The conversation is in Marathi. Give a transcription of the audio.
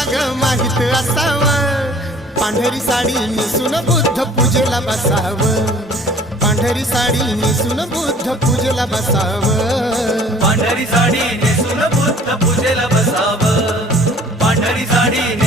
तुला ग माहित असावं, पांढरी साडी नेसून बुद्ध पूजेला बसावं, पांढरी साडी नेसून बुद्ध पूजेला बसावं, पांढरी साडी नेसून बुद्ध पूजेला बसावं, पांढरी साडी